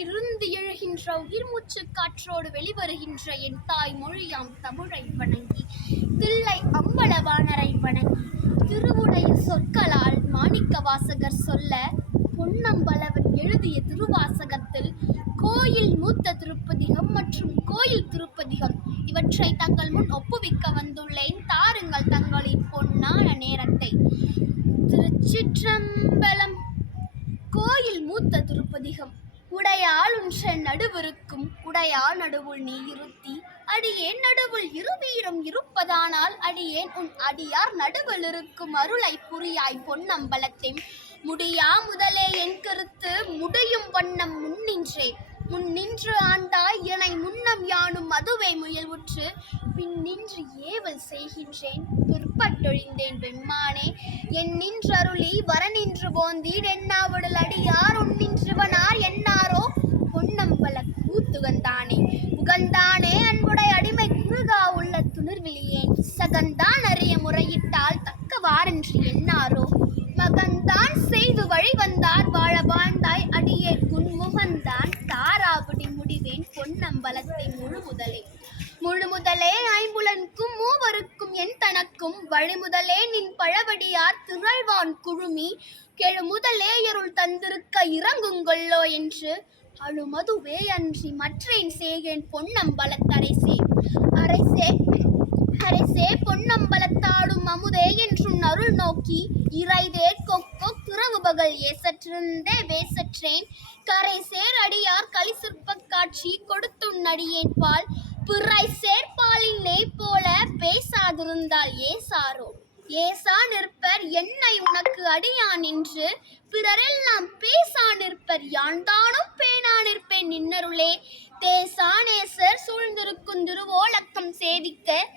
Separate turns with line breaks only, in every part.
இருந்து எழுகின்ற உயிர்மூச்சு காற்றோடு வெளிவருகின்ற என் தாய் மொழியாம் தமிழை வணங்கி தில்லை அம்பலவாணரை வணங்கி திருவுடைய சொற்களால் மாணிக்க வாசகர் சொல்ல பொன்னம்பலவன் எழுதிய திருவாசகத்தில் கோயில் மூத்த திருப்பதிகம் மற்றும் கோயில் திருப்பதிகம் இவற்றை தங்கள் முன் ஒப்புவிக்க வந்துள்ளேன். தாருங்கள் தங்களின் பொன்னான நேரத்தை. திருச்சிற்றம்பலம் கோயில் மூத்த திருப்பதிகம். உடையாள் உன்ற நடுவிருக்கும் உடையாள் நடுவுள் நீ இருத்தி அடியேன் நடுவுள் இருவீரம் இருப்பதானால் அடியேன் உன் அடியார் நடுவில் இருக்கும் அருளை புரியாய் பொன்னம்பலத்தே முடியா முதலே என் கருத்து முடியும் வண்ணம் முன்னின்றே. முன் நின்று ஆண்டாய் எனை முன்னம் யானும் மதுவை முயல்வுற்று பின் நின்று ஏவல் செய்கின்றேன். பிற்பட்டொழிந்தேன் வெம்மானே என் நின்றருளி வர நின்று போந்தீர். என்னாவிடல் அடியார்? உன் நின்றுவனார் என்னாரோ? பொன்னம்பல கூத்துகந்தானே உகந்தானே அன்புடை அடிமை முடிவேன் முழு முதலே. முழு முதலே ஐம்புலனுக்கும் மூவருக்கும் என் தனக்கும் வழிமுதலே நின் பழவடியார் திரள்வான் குழுமி கெழு முதலே இருள் தந்திருக்க இறங்குங்கொள்ளோ என்று அழுமதுவே அன்றி மற்றேன் சேகேன் பொன்னம்பலத்தரசே. அரசே அரசே பொன்னம்பலத்தாடும் அமுதே என்றும் அருள் நோக்கி இறைதே கொக்கோ துறவு பகல் ஏசற்றிருந்தே வேசற்றேன். கரை சேர் அடியார் களி சிற்பக் காட்சி கொடுத்தும் நடியேன் பால் பிறை சேர்பாலின் நெய் போல பேசாதிருந்தால் ஏசாரோ? ஏசா நிற்பர் என்னை உனக்கு அடியான் என்று. பிறரெல்லாம் பேசா நிற்பர் யான்தானும் பேணா நிற்பேன் நின்னருளே. தேசானேசர் சூழ்ந்திருக்கும் திருவோலக்கம் சேவிக்க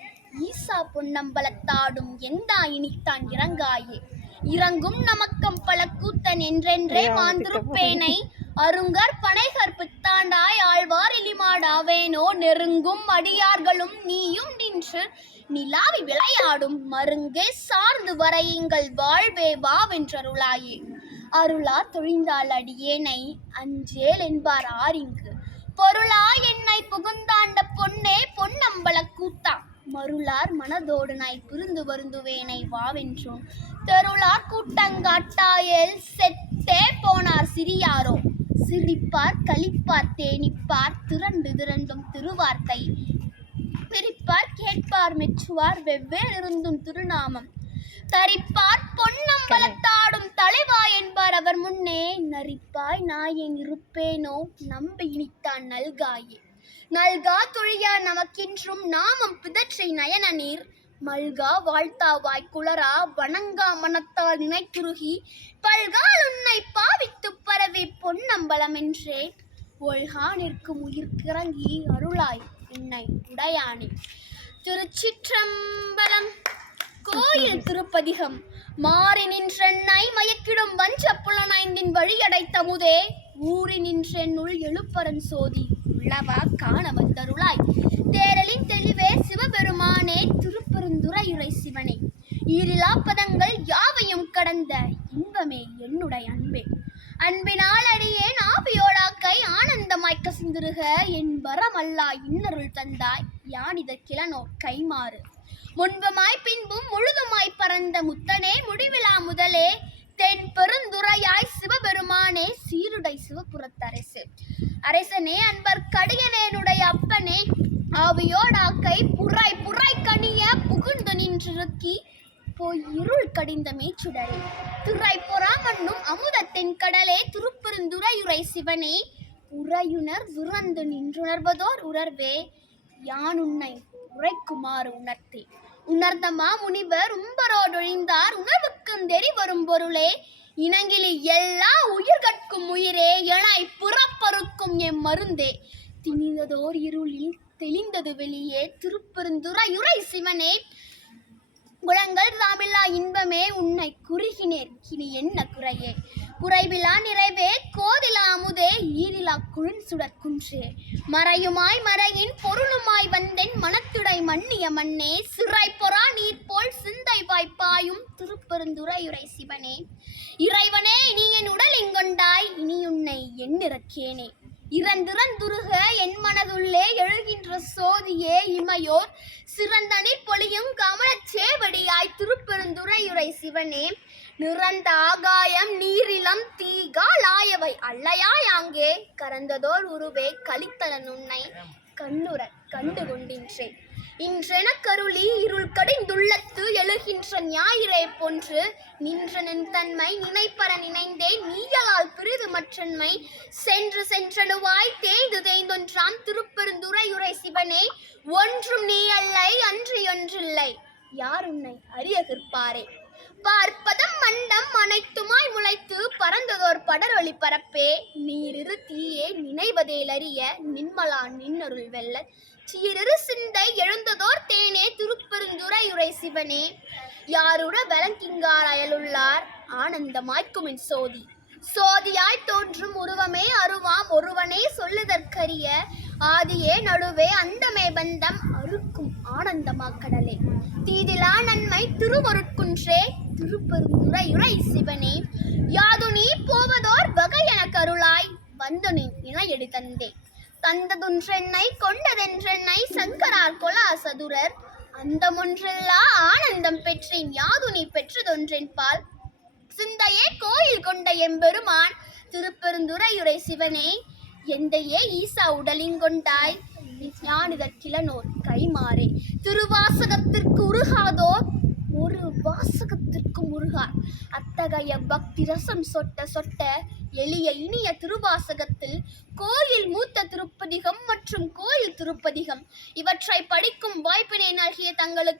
ஈசா பொன்னம்பலத்தாடும் எந்தா இனித்தான் இறங்காயே? இறங்கும் நமக்கம் பல கூத்தன் என்றென்றே மாந்திருப்பேனை. அருங்கர் பனைகர் பித்தாண்டாய் ஆழ்வார் இலிமாடாவேனோ நெருங்கும் அடியார்களும் நீயும் நின்று நிலாவி விளையாடும் மருங்கே சார்ந்து வரையுங்கள் வாழ்வே வாவென்றருளாயே. அருளா தொழிந்தாள் அடியேனை அஞ்சேல் என்பார் ஆரிங்கு. பொருளா என்னை புகுந்தாண்ட பொன்னே பொன்னம்பல மருளார் மனதோடு நாய் புரிந்து வருந்துவேனை வாவென்றும். தெருளார் கூட்டங்காட்டாயல் செத்தே போனார் சிறியாரோ. சிரிப்பார் கழிப்பார் தேனிப்பார் திரண்டு திரண்டும் திருவார்த்தை. பிரிப்பார் கேட்பார் மெச்சுவார் வெவ்வேறு இருந்தும் திருநாமம். தரிப்பார் பொன்னம்பலத்தாடும் தலைவா என்பார் அவர் முன்னே. நரிப்பாய் நாயன் இருப்பேனோ? நம்பி இனித்தான் நல்காயே. நல்கா தொழியா நமக்கின்றும் நாமம் பிதற்றை நயன நீர். மல்கா வாழ்த்தாவாய் குளரா வணங்கா மனத்தால் நினைத்துருகி பல்கால் உன்னை பாவித்து பரவி பொன்னம்பலம் என்றே ஒழ்கா நிற்கும் உயிர்க்கிறங்கி அருளாய் என்னை உடையானே. திருச்சிற்றம்பலம் கோயில் திருப்பதிகம். மாறி நின்றென்னை மயக்கிடும் வஞ்ச புலனைந்தின் வழியடைத்தமுதே ஊறி நின்றென்னுள் எழுப்பரன் சோதி. உள்ளவா காண வந்தருளாய். தேரலின் தெளிவே சிவபெருமானே திருப்பெருந்துரையுரை சிவனே ஈரிலா பதங்கள் யாவையும் கடந்த இன்பமே என்னுடைய அன்பே. அன்பினால் அடியேன் கை ஆனந்தமாய் கசிந்திருக என் வரமல்லா இன்னருள் தந்தாய் யானித கிளனோ கைமாறு முன்புமாய் பின்பும் முழுதுமாய் பறந்த முத்தனே முடிவிலா முதலே தென் பெருந்துரையாய் சிவபெருமானே சீருடை சிவபுரத்தரசு. அரசனே அன்பு போய் இருள் கடிந்த மேச்சுடரே. துறை பொறாமண்ணும் அமுதத்தின் கடலே திருப்பெருந்துரையுரை சிவனே. உறையுணர் விரந்து நின்றுணர்வதோர் உணர்வே. யான் உன்னை உரைக்குமாறு உணர்த்தே. உணர்ந்த மாமுனிவர் உம்பரோடொழிந்தார் உணர்வுக்கும் தெரி வரும் பொருளே. இனங்கிலி எல்லா உயிர்கட்கும் உயிரே எனாய் புறப்பருக்கும் எம் மருந்தே. திணிந்ததோர் இருளில் தெளிந்தது வெளியே திருப்பெருந்துரையுரை சிவனே. குளங்கள் தாமில்லா இன்பமே உன்னை குறுகினேன். இனி என்ன குறையே? குறைவிலா நிறைவே கோதிலா அமுதே ஈரிலா குழின் சுடர் குன்றே. மறையுமாய் மறையின் பொருளுமாய் வந்தேன் மனத்துடை மன்னிய மண்ணே சிறை பொறா நீர் போல் சிந்தை வாய்ப்பாயும் திருப்பெருந்துரையுரை சிவனே. இறைவனே நீ என் உடல் இங்கொண்டாய் இனி உன்னை எண்ணிறக்கேனே. இறந்திறந்துருக என் மனதுள்ளே எழுகின்ற சோதியே இமையோர். சிறந்தனி பொழியும் கமலச் சேவடியாய் திருப்பெருந்துறையுரை சிவனே. நிறந்த ஆகாயம் நீரிளம் தீகால் ஆயவை அல்லையாய் அங்கே. கரந்ததோர் உருவே கலித்தலன் உன்னை. கண்ணுற கண்டு கொண்டின்றேன் இன்றென கருளி இருள் கடிந்துள்ளத்து போன்று நின்ற நின் தன்மை நினைப்பற நினைந்தேன் நீயலால் பிரிது மற்றன்மை சென்று சென்றனுவாய் தேய்ந்து தேய்ந்தொன்றாம் திருப்பெருந்துறையுரை சிவனே ஒன்றும் நீ அல்லை அன்று ஒன்றில்லை யார் உன்னை அறிய பார்ப்பதம் மண்டம் அனைத்துமாய் முளைத்து பறந்ததோர் படரொளி பரப்பே. நீரிரு தீயே நினைவதேலறிய நின்மலா நின்னருள் வெல்ல சீரிரு சிந்தை எழுந்ததோர் தேனே திருப்பெருந்துரையுரை சிவனே. யாருட வலங்கிங்கார் அயலுள்ளார் ஆனந்தமாய்க்குமின் சோதி. சோதியாய் தோன்றும் உருவமே அருவாம் ஒருவனே சொல்லுதற்கரிய ஆதியே நடுவே அந்தமே பந்தம் அறுக்கும் ஆனந்தமா கடலே தீதிலா நன்மை திருவருட்குன்றே. திருப்பெருந்துரையுரை சிவனே யாது நீ போவதோர் வகை என கருளாய். வந்து நீ இணையடி தந்தே. தந்ததொன்றென்னை கொண்டதென்றென்னை சங்கரார் கொலா சதுரர் அந்தமொன்றெல்லா ஆனந்தம் பெற்றேன் யாது நீ பெற்றதொன்றென் பால். சிந்தையே கோயில் கொண்ட எம்பெருமான் திருப்பெருந்துரையுரை சிவனே. எந்தையே ஈசா உடலிங்கொண்டாய் ஞானிதற்கிலனோர் கைமாறே. திருவாசகத்திற்கு உருகாதோர் ஒரு வாசகத்திற்கு முருகார் அத்தகைய பக்தி ரசம் சொட்ட சொட்ட எளிய இனிய திருவாசகத்தில் கோயில் மூத்த திருப்பதிகம் மற்றும் கோயில் திருப்பதிகம். இவற்றை படிக்கும் வாய்ப்பினை நல்கிய தங்களுக்கு